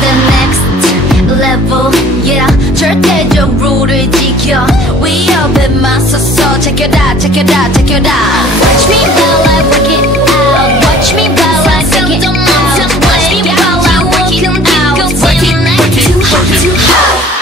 the next level, yeah. 절대적 룰을 지켜 위협에 맞서서 check it out, check it out, check it out. Watch me while I work it out. Watch me while I take it out. Watch me while I work it out. Work it too hard, too hard.